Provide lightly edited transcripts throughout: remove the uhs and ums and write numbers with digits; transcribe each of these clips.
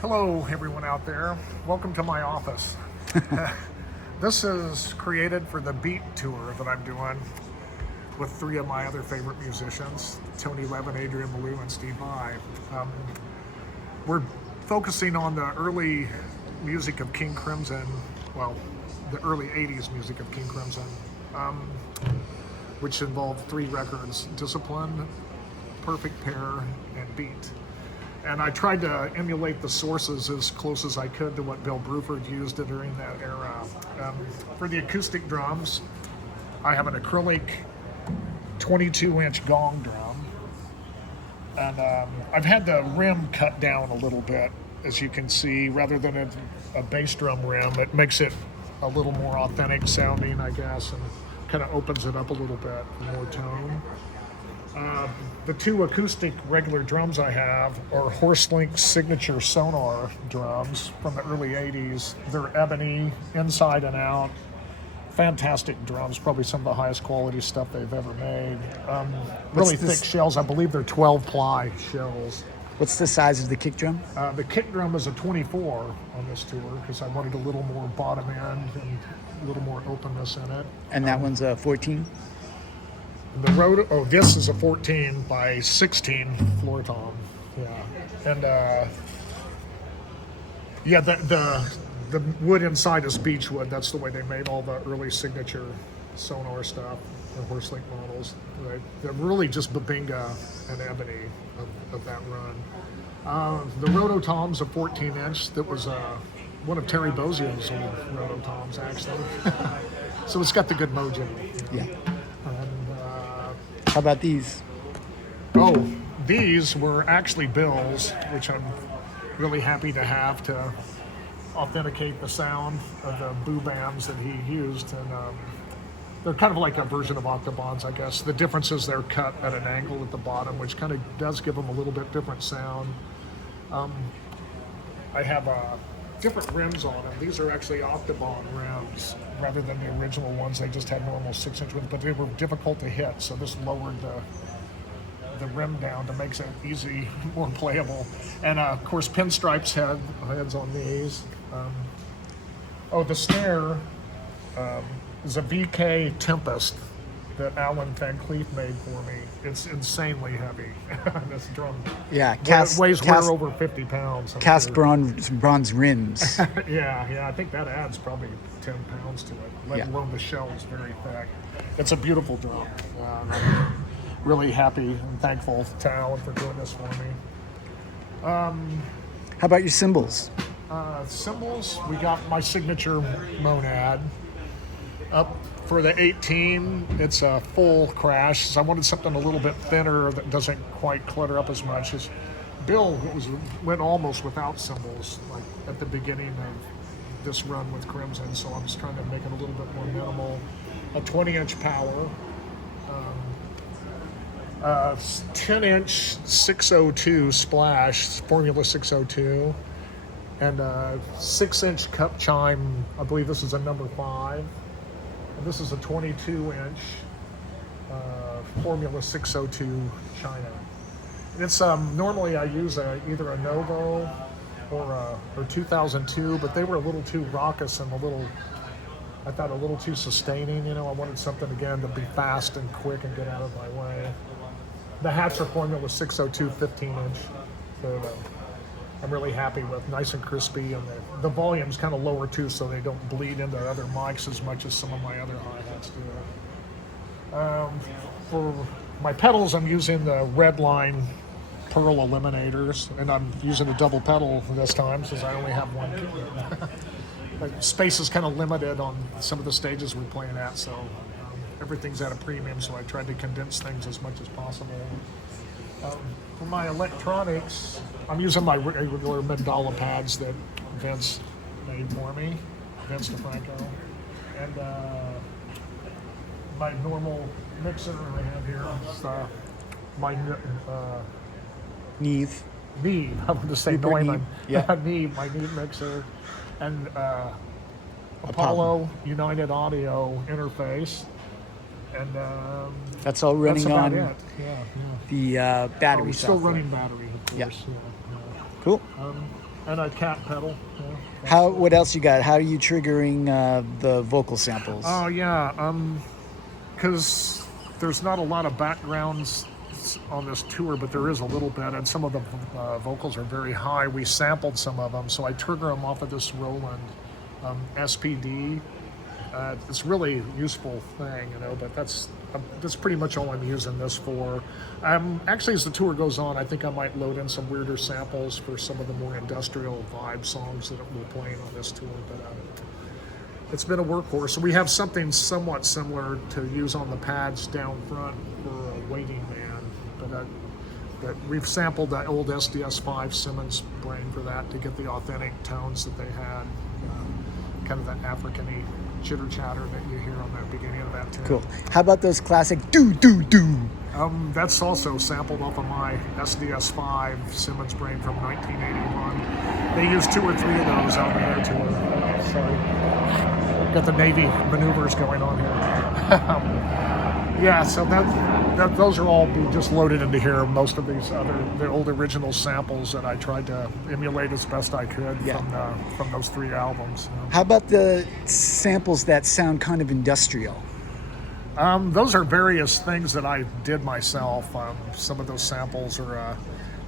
Hello, everyone out there. Welcome to my office. This is created for the Beat tour that I'm doing with three of my other favorite musicians, Tony, Levin, Adrian Belew, and Steve Vai. We're focusing on the early music of King Crimson, well, the early 80s music of King Crimson, which involved three records: Discipline, Perfect Pair, and Beat. And I tried to emulate the sources as close as I could to what Bill Bruford used during that era. For the acoustic drums, I have an acrylic 22-inch gong drum. And I've had the rim cut down a little bit, as you can see, rather than a bass drum rim. It makes it a little more authentic sounding, I guess, and kind of opens it up a little bit, more tone. The two acoustic regular drums I have are Horselink Signature Sonar drums from the early 80s. They're ebony, inside and out. Fantastic drums, probably some of the highest quality stuff they've ever made. Really thick shells. I believe they're 12-ply shells. What's the size of the kick drum? The kick drum is a 24 on this tour because I wanted a little more bottom end and a little more openness in it. And that one's a 14? This is a 14 by 16 floor tom. Yeah. And the wood inside is beechwood. That's the way they made all the early signature sonar stuff, the Horselink models. They're really just Babinga and ebony of that run. The rototom's a 14-inch. That was one of Terry Bozzio's old rototoms, actually. So it's got the good mojo. Yeah. How about these? Oh, these were actually Bill's, which I'm really happy to have to authenticate the sound of the boo bams that he used. And they're kind of like a version of octobans, I guess. The difference is they're cut at an angle at the bottom, which kind of does give them a little bit different sound. I have different rims on them. These are actually octoban rims rather than the original ones. They just had normal 6-inch rims, but they were difficult to hit, so this lowered the rim down to make it easy, more playable. And of course, pinstripes heads on these. The snare is a VK Tempest that Alan Van Cleef made for me. It's insanely heavy. This drum. Yeah, weighs well over 50 pounds. Cast bronze rims. Yeah, I think that adds probably 10 pounds to it, let alone the shell is very thick. It's a beautiful drum. I'm really happy and thankful to Alan for doing this for me. How about your cymbals? Cymbals, we got my signature Monad. Up for the 18, it's a full crash, so I wanted something a little bit thinner that doesn't quite clutter up as much. As Bill went almost without cymbals, like at the beginning of this run with Crimson, so I was trying to make it a little bit more minimal. A 20-inch power, 10-inch 602 splash, Formula 602, and a 6-inch cup chime. I believe this is a number 5. And this is a 22-inch Formula 602 China. It's normally I use either a Novo or 2002, but they were a little too raucous and I thought a little too sustaining. I wanted something again to be fast and quick and get out of my way. The hats are Formula 602 15-inch. So I'm really happy with, nice and crispy, and the volume's kind of lower too, so they don't bleed into other mics as much as some of my other hi-hats do. For my pedals, I'm using the Redline Pearl Eliminators, and I'm using a double pedal this time since I only have one. Space is kind of limited on some of the stages we're playing at, so everything's at a premium, so I tried to condense things as much as possible. For my electronics, I'm using my regular mandala pads that Vince made for me, Vince DeFranco. And my normal mixer I have here is my Neve. Neve, I want to say Neve. Neumann. Yeah. Neve, my Neve mixer. And Apollo United Audio interface. And that's all running that's about on it. the battery still software. running battery, of course. Yeah. Yeah. Cool. And a cat pedal. Yeah. How? What else you got? How are you triggering the vocal samples? Oh yeah, because there's not a lot of backgrounds on this tour, but there is a little bit, and some of the vocals are very high. We sampled some of them, so I trigger them off of this Roland SPD. It's really useful thing, but that's pretty much all I'm using this for. Actually, as the tour goes on, I think I might load in some weirder samples for some of the more industrial vibe songs that we're playing on this tour, but it's been a workhorse. So we have something somewhat similar to use on the pads down front for a waiting man, but we've sampled the old SDS5 Simmons brain for that to get the authentic tones that they had, kind of that African-y chitter chatter that you hear on the beginning of that tune. Cool. How about those classic do do do? That's also sampled off of my SDS5 Simmons brain from 1981. They used 2 or 3 of those on their tour. Sorry. Got the Navy maneuvers going on here. Yeah, so those are all just loaded into here. Most of the old original samples that I tried to emulate as best I could from those 3 albums. How about the samples that sound kind of industrial? Those are various things that I did myself. Some of those samples are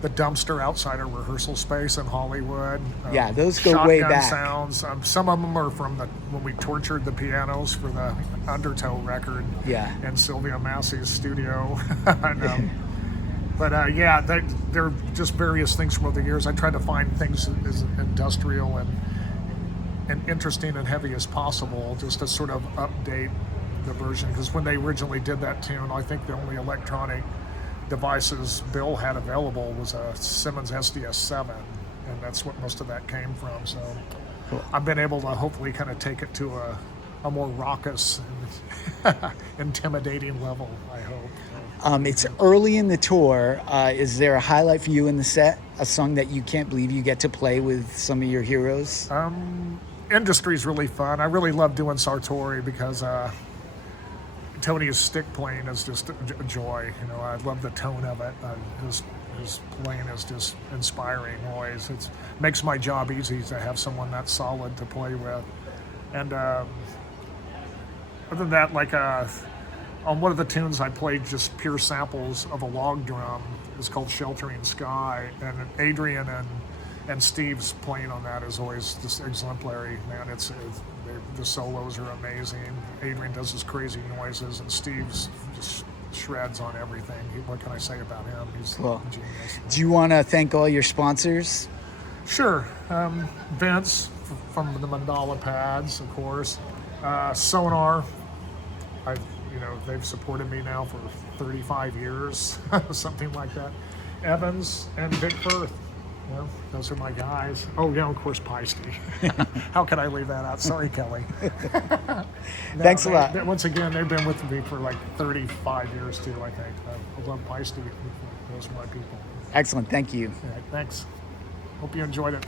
the dumpster outside our rehearsal space in Hollywood. Yeah, those go way back. Sounds. Some of them are from when we tortured the pianos for the Undertow record. Yeah. In Sylvia Massey's studio. But they're just various things from over the years. I tried to find things as industrial and interesting and heavy as possible, just to sort of update the version. Because when they originally did that tune, I think the only electronic devices Bill had available was a Simmons SDS7, and that's what most of that came from. So cool. I've been able to hopefully kind of take it to a more raucous and intimidating level, I hope. It's early in the tour. Is there a highlight for you in the set? A song that you can't believe you get to play with some of your heroes? Industry's really fun. I really love doing Sartori because Tony's stick playing is just a joy. I love the tone of it. His playing is just inspiring always. It makes my job easy to have someone that solid to play with. And other than that, on one of the tunes I played just pure samples of a log drum. It's called Sheltering Sky, and Adrian and Steve's playing on that is always just exemplary, man. The solos are amazing. Adrian does his crazy noises, and Steve's just shreds on everything. What can I say about him? He's a genius. Do you want to thank all your sponsors? Sure. Vince from the Mandala pads, of course. Sonar. They've supported me now for 35 years, something like that. Evans and Vic Firth. Those are my guys. Oh, yeah, of course, Peisty. How could I leave that out? Sorry, Kelly. Thanks a lot. Once again, they've been with me for 35 years, too, I think. I love Peisty. Those are my people. Excellent. Thank you. All right, thanks. Hope you enjoyed it.